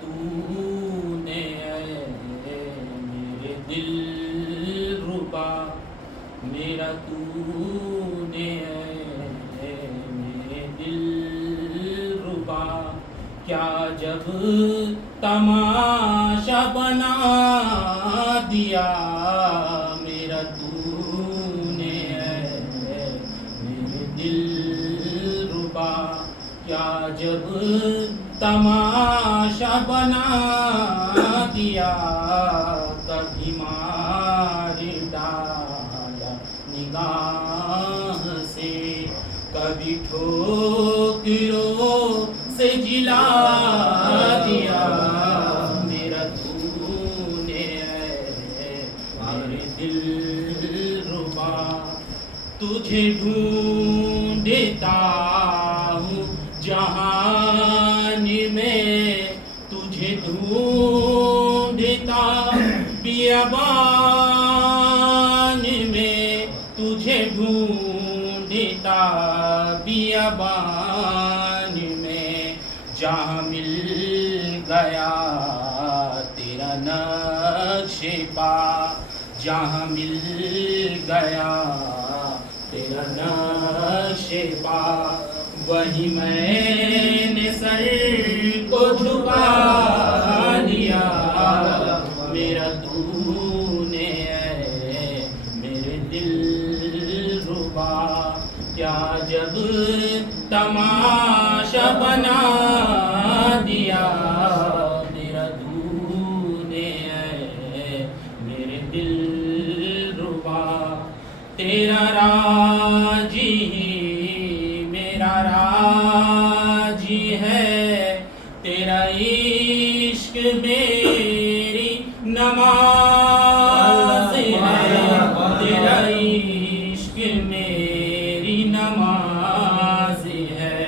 تو نے میرے دل ربا، میرا تو نے میرے دل ربا، کیا جب تماشا بنا دیا میرا تو نے میرے دل ربا، کیا جب تماشا بنا دیا، کبھی مار ڈالا نگاہ سے، کبھی ٹھوکروں سے جلا دیا میرا تو نے میرے دل ربا، تجھے ڈھونڈتا ہوں جہان میں، تجھے ڈھونڈتا بیابان میں، تجھے ڈھونڈتا بیابان میں، جہاں مل گیا تیرا نقش پا، جہاں مل گیا تیرا نقش پا، وہی میں نے سر کو جھکا دیا میرا تو نے میرے دل ربا، کیا جب تماشا بنا دیا میرا تو نے میرے دل ربا، تیرا راجی میرا راجی ہے، تیرا عشق میری نماز ہے، تیرا عشق میری نماز ہے،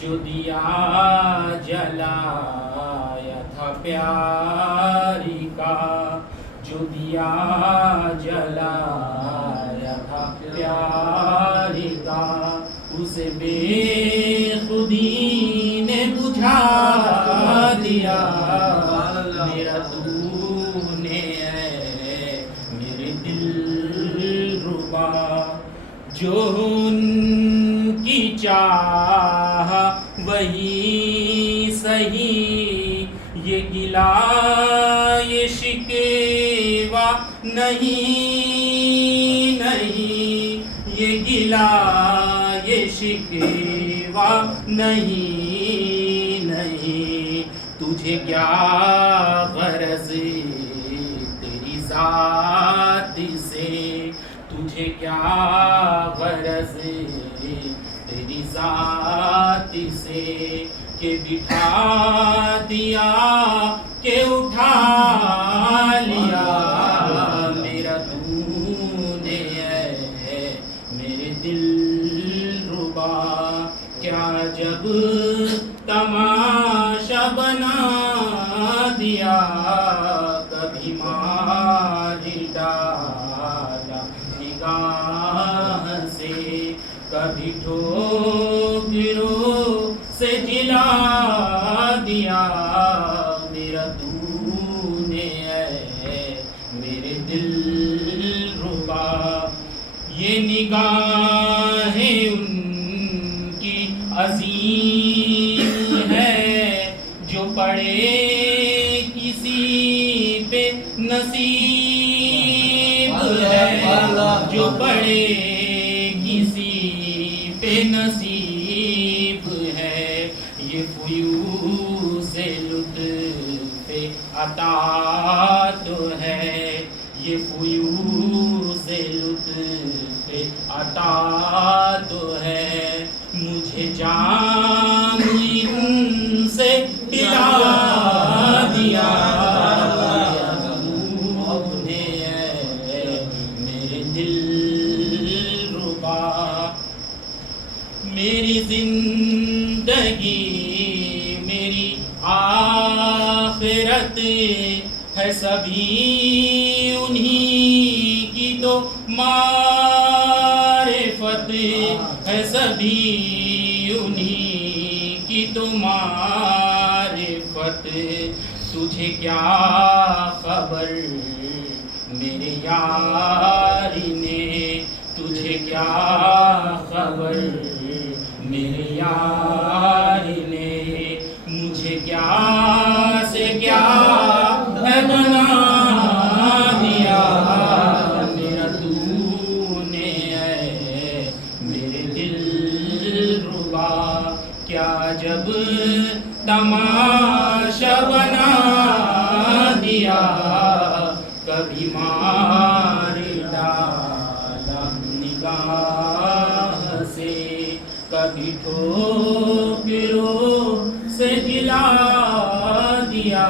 جو دیا جلایا تھا پیاری کا، جو دیا جلایا تھا پیاری کا، اسے بے خودی نے بجھا دیا میرا تو نے میرے دل ربا، جو ان کی چاہ وہی سہی، یہ گلہ یہ شکوہ نہیں نہیں، یہ گلہ یہ شکوہ نہیں نہیں، تجھے کیا غرض تیری ذات سے، تجھے کیا غرض تیری ذات سے، کہ بٹھا دیا کہ اٹھا لیا میرا تو نے میرے دل ربا، کیا جب تماشا بنا دیا، کبھی مار ڈالا نگاہ سے، کبھی ٹھوکروں سے جلا دیا میرا تو نے میرے دل ربا، یہ نگاہیں ان کی عظیم ہے، جو پڑے کسی پہ نصیب ہے، جو پڑے کسی پہ نصیب ہے، یہ فیوض لطف عطا تو ہے، یہ فیوض لطف عطا تو ہے، مجھے جام ان سے پلا دیا نے میرے دل ربا، میری زندگی میری آخرت ہے، سبھی انہی کی تو معرفت ہے، سبھی انہی کی تو معرفت وقت تجھے کیا خبر میرے یار نے، تجھے کیا خبر میرے یار نے، مجھے کیا سے کیا ہے بنا دیا میرا تو نے ہے میرے دل ربا، کیا جب تماشا بنا دیا، کبھی مار ڈالا نگاہ سے، کبھی ٹھوکروں سے جلا دیا،